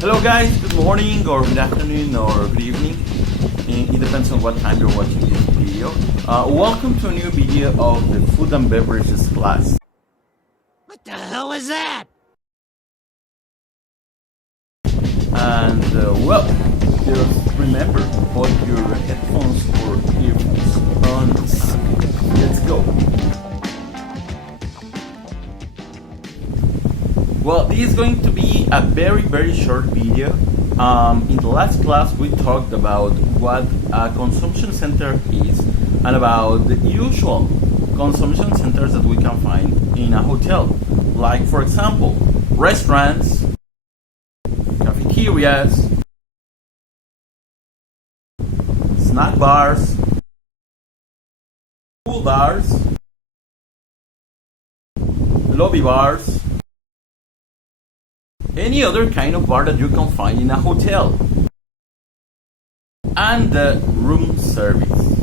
Hello guys, good morning or good afternoon or good evening. It depends on what time you're watching this video. Welcome to a new video of the food and beverages class. What the hell is that? And well, just remember, put your headphones or earphones on. Let's go. Well, this is going to be a very short video. In the last class we talked about what a consumption center is and about the usual consumption centers that we can find in a hotel. Like for example, restaurants, cafeterias, snack bars, pool bars, lobby bars, any other kind of bar that you can find in a hotel, and the room service.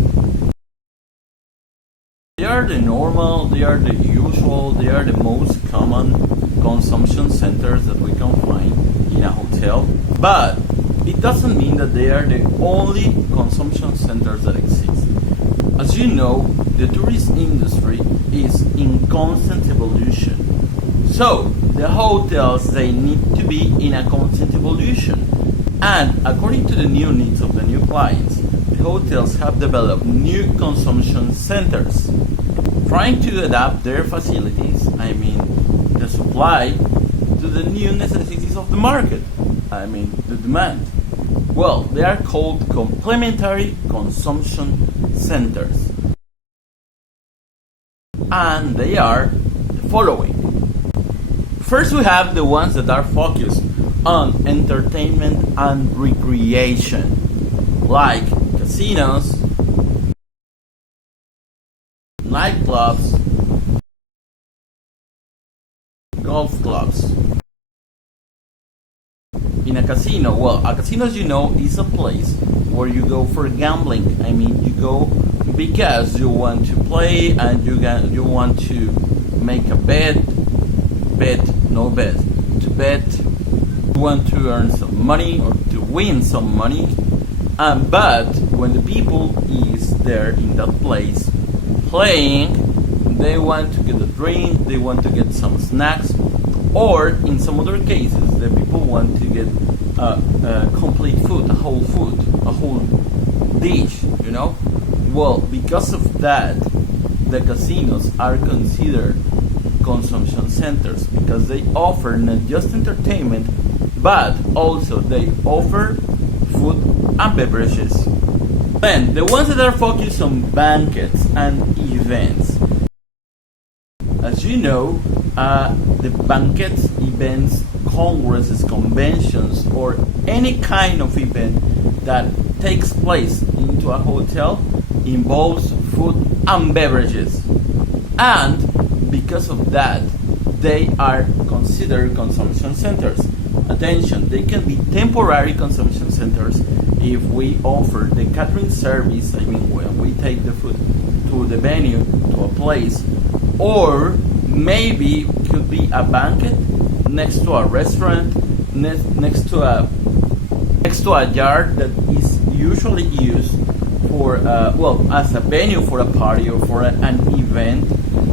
They are the normal, they are the usual, they are the most common consumption centers that we can find in a hotel, but it doesn't mean that they are the only consumption centers that exist. As you know, the tourist industry is in constant evolution. So, the hotels, they need to be in a constant evolution. And according to the new needs of the new clients, the hotels have developed new consumption centers, trying to adapt their facilities, the supply, to the new necessities of the market, the demand. Well, they are called complementary consumption centers. And they are the following. First, we have the ones that are focused on entertainment and recreation, like casinos, nightclubs, golf clubs. In a casino, well, a casino, as you know, is a place where you go for gambling. You go because you want to play and you want to make a bet, you want to earn some money or to win some money. But when the people is there in that place playing, they want to get a drink, they want to get some snacks, or in some other cases, the people want to get complete food, a whole dish, Well, because of that, the casinos are considered consumption centers because they offer not just entertainment, but also they offer food and beverages. Then, the ones that are focused on banquets and events. As you know, the banquets, events, congresses, conventions, or any kind of event that takes place into a hotel involves food and beverages. And because of that, they are considered consumption centers. Attention, they can be temporary consumption centers if we offer the catering service, when we take the food to the venue, to a place, or maybe could be a banquet next to a restaurant, next to a yard that is usually used for as a venue for a party or for an event.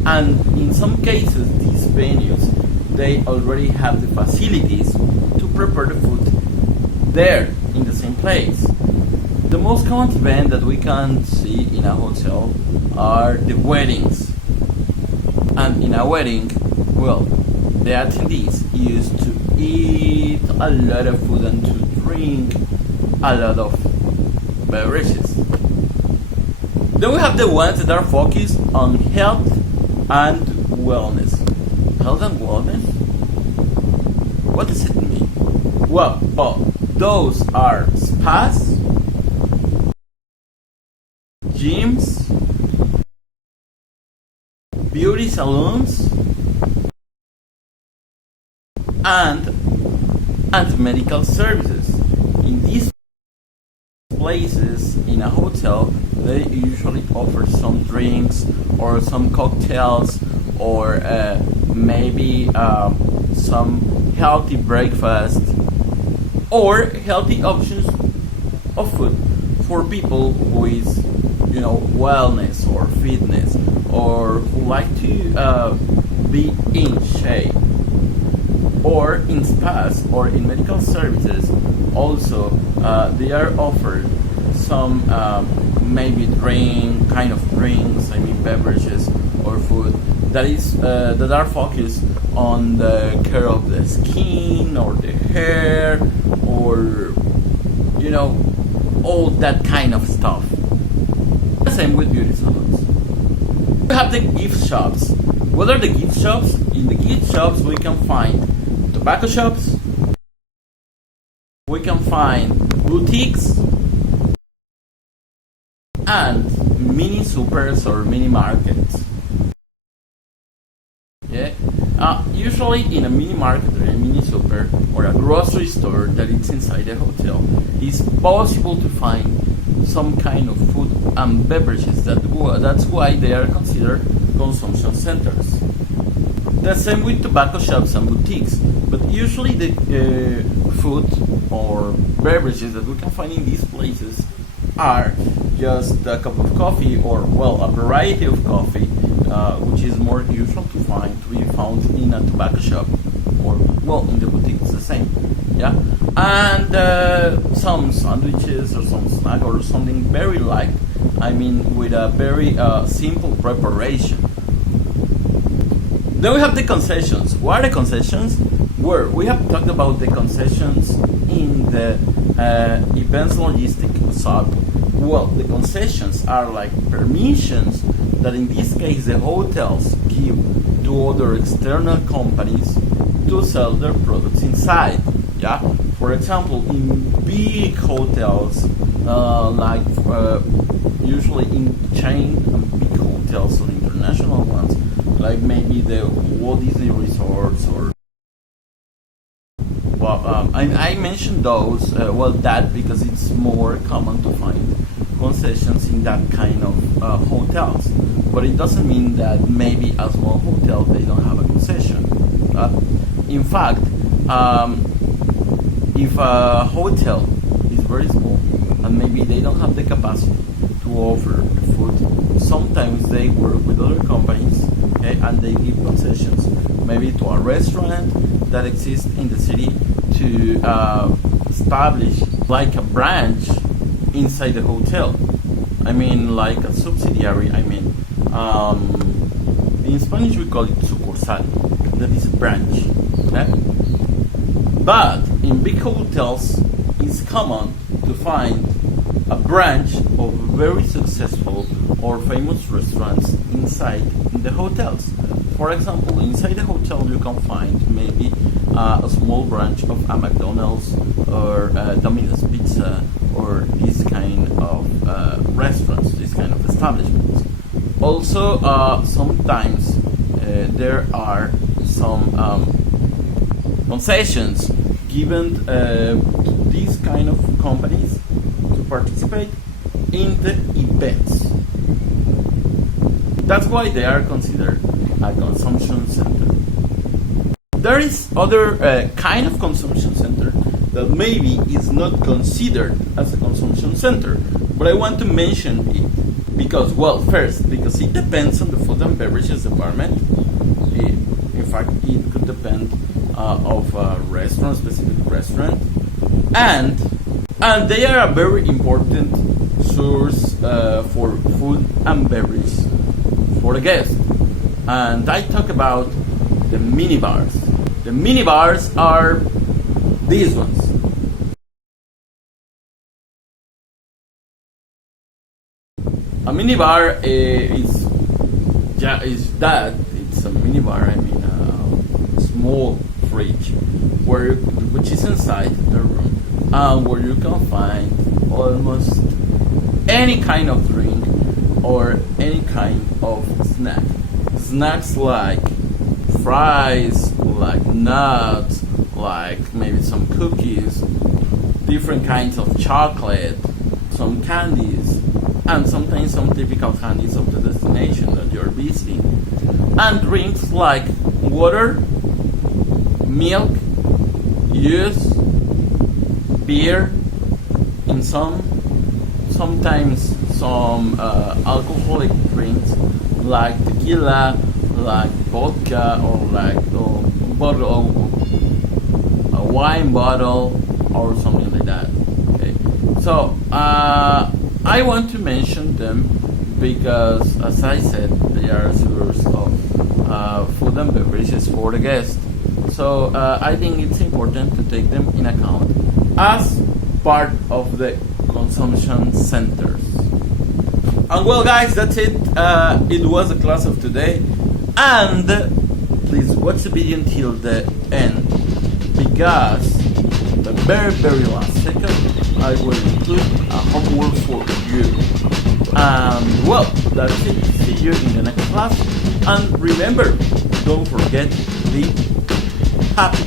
And in some cases, these venues, they already have the facilities to prepare the food there in the same place. The most common event that we can see in a hotel are the weddings. And in a wedding, well, the attendees used to eat a lot of food and to drink a lot of beverages. Then we have the ones that are focused on health and wellness. Health and wellness? What does it mean? Well, those are spas, gyms, beauty salons, and medical services. In these places in a hotel, they usually offer some drinks or some cocktails or maybe some healthy breakfast or healthy options of food for people who is, wellness or fitness, or who like to be in shape, or in spas or in medical services. Also, they are offered some maybe kind of drinks, beverages or food that are focused on the care of the skin or the hair, or all that kind of stuff. The same with beauty salons. We have the gift shops. What are the gift shops? In the gift shops we can find tobacco shops, we can find boutiques, and mini supers or mini markets. Yeah. Usually in a mini market or a mini super or a grocery store that is inside a hotel, it's possible to find some kind of food and beverages. That's why they are considered consumption centers. The same with tobacco shops and boutiques, but usually the food or beverages that we can find in these places are just a cup of coffee, or a variety of coffee, which is more usual to be found in a tobacco shop, or in the boutique it's the same, yeah. And some sandwiches or some snack or something very light, with a very simple preparation. Then we have the concessions. What are the concessions? Where we have talked about the concessions in the events logistic sub. The concessions are like permissions that in this case the hotels give to other external companies to sell their products inside. Yeah. For example, in big hotels, usually in chain big hotels or international ones, like maybe the Walt Disney resorts, or I mentioned those that because it's more common to find concessions in that kind of hotels, but it doesn't mean that maybe a small hotel they don't have a concession. In fact, if a hotel is very small and maybe they don't have the capacity to offer the food, sometimes they work with other companies, okay, and they give concessions maybe to a restaurant that exists in the city to establish like a branch inside the hotel. Like a subsidiary. In Spanish we call it sucursal. That is a branch. Okay? But in big hotels, it's common to find a branch of very successful or famous restaurants inside the hotels. For example, inside the hotel you can find maybe a small branch of a McDonald's or Domino's Pizza, or this kind of restaurants, this kind of establishments. Also, sometimes there are some concessions given to these kind of companies to participate in the events. That's why they are considered a consumption center. There is other kind of consumption center that maybe is not considered as a consumption center, but I want to mention it because, first, because it depends on the food and beverages department. In fact, it could depend of a restaurant, specific restaurant, and they are a very important source for food and beverage for the guest. And I talk about the mini bars. The mini bars are these ones. A mini bar is that. It's a mini bar. A small fridge which is inside the room, where you can find almost any kind of drink or any kind of snack. Snacks like fries, like nuts, like maybe some cookies, different kinds of chocolate, some candies, and sometimes some typical candies of the destination that you're visiting, and drinks like water, milk, juice, beer, in sometimes some alcoholic drinks like tequila, like vodka, or like a wine bottle or something like that. Okay, so I want to mention them because, as I said, they are a source of food and beverages for the guest. So I think it's important to take them in account as part of the consumption centers. And well, guys, that's it. It was a class of today, and please watch the video until the end, because the very last second I will include a homework for you. And well, that's it. See you in the next class, and remember, don't forget to be happy.